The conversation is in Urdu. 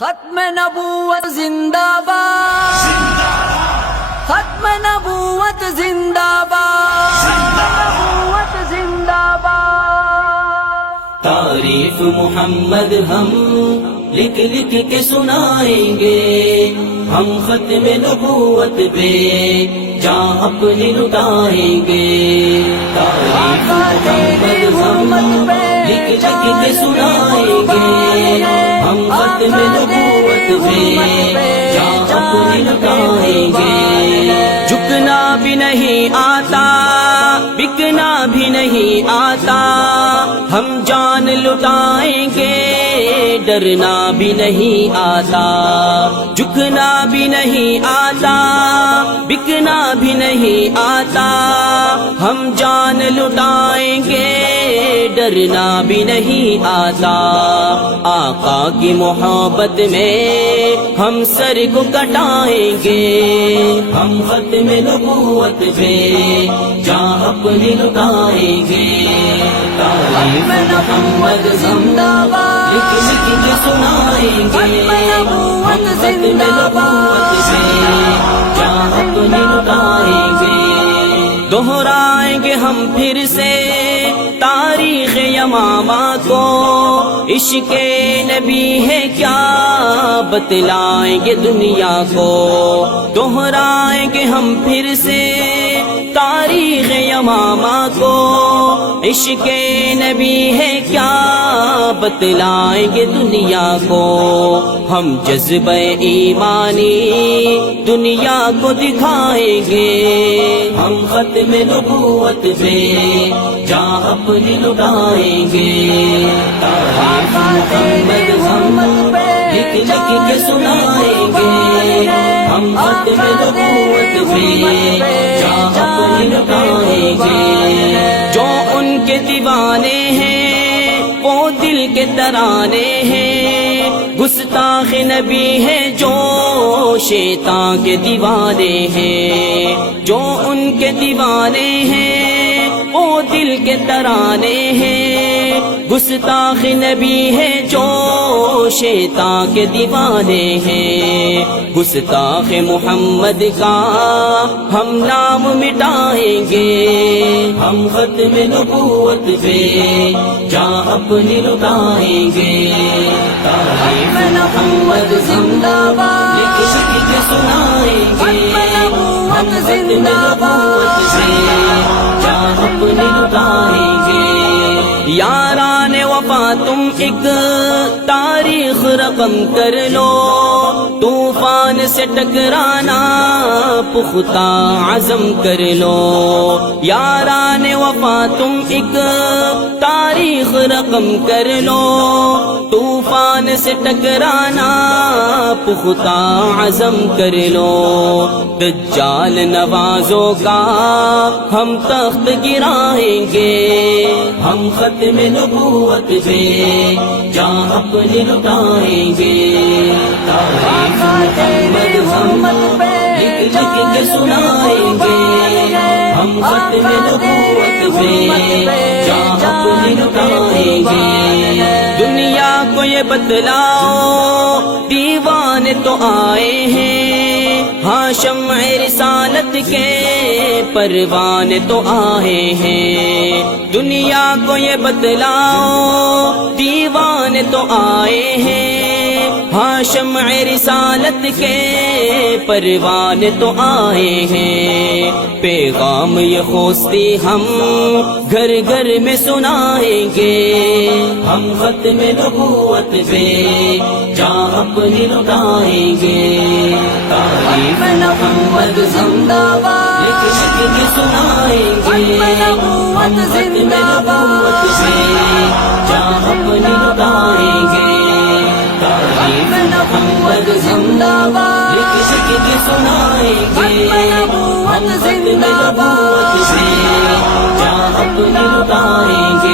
ختم نبوت زندہ باد، ختم نبوت زندہ باد، نبوت زندہ باد۔ تعریف محمد ہم لکھ لکھ کے سنائیں گے، ہم ختم نبوت پہ جان اپنی لٹائیں گے۔ تعریف محمد ہم لکھ لکھ کے سنائیں گے، ہم ختم نبوت پہ جان اپنی لٹائیں گے۔ جھکنا بھی نہیں آتا، بکنا بھی نہیں آتا، ہم جان لٹائیں گے، ڈرنا بھی نہیں آتا۔ جھکنا بھی نہیں آتا، بکنا بھی نہیں آتا، ہم جان لٹائیں گے، ڈرنا بھی نہیں آتا۔ آقا کی محبت میں ہم سر کو کٹائیں گے، ہم ختم نبوت پہ جان اپنی لٹائیں گے۔ تعریف محمد زندہ باد، لکھ لکھ کے سنائیں گے، ہم ختم نبوت پہ جان اپنی لٹائیں گے۔ دہرائیں گے ہم پھر سے تاریخ یمامہ کو، عشق نبی ہے کیا بتلائیں گے دنیا کو۔ دہرائیں گے ہم پھر سے تاریخ یمامہ کو، عشق نبی ہے کیا بتلائیں گے دنیا کو۔ ہم جذبہ ایمانی دنیا کو دکھائیں گے، ہم ختم نبوت پہ جان اپنی لٹائیں گے۔ تعریف محمد ہم لکھ لکھ کے سنائیں گے، ہم ختم نبوت پہ جان اپنی لٹائیں گے۔ جو ان کے دیوانے ہیں وہ دل کے ترانے ہیں، گستاخ نبی ہے جو شیطان کے دیوانے ہیں۔ جو ان کے دیوانے ہیں وہ دل کے ترانے ہیں، گستاخ نبی ہے جو شیطان کے دیوانے ہیں۔ گستاخ محمد کا ہم نام مٹائیں گے، ہم ختم نبوت پہ جان اپنی لٹائیں گے۔ تعریف محمد زندہ باد، لکھ لکھ کے سنائیں گے، ہم ختم نبوت پہ جان اپنی لٹائیں گے۔ یاران وفا تم ایک تاریخ رقم کر لو، طوفان سے ٹکرانا پختہ عزم کر لو۔ یاران وفا تم ایک تاریخ رقم کر لو، طوفان سے ٹکرانا پختہ عزم کر لو۔ دجال نوازوں کا ہم تخت گرائیں گے، ہم ختم نبوت پہ جان اپنی لٹائیں گے۔ تعریف محمد ہم لکھ لکھ کے سنائیں گے، ہم ختم نبوت پہ جان اپنی لٹائیں گے۔ دنیا کو یہ بتلاؤ دیوانے تو آئے ہیں، ہاں شمع رسالت کے پروانے تو آئے ہیں۔ دنیا کو یہ بتلاؤ دیوانے تو آئے ہیں، ہاں شمع رسالت کے پروانے تو آئے ہیں۔ پیغام یہ خوستی ہم گھر گھر میں سنائیں گے، ہم ختم نبوت پہ جان اپنی لٹائیں گے۔ تعریف محمد زندہ باد، لکھ لکھ کے سنائیں گے، ہم ختم نبوت پہ جان اپنی لٹائیں گے۔ تعریف محمد زندہ باد، لکھ لکھ کے سنائیں گے، ہم ختم نبوت پہ جان اپنی لٹائیں گے۔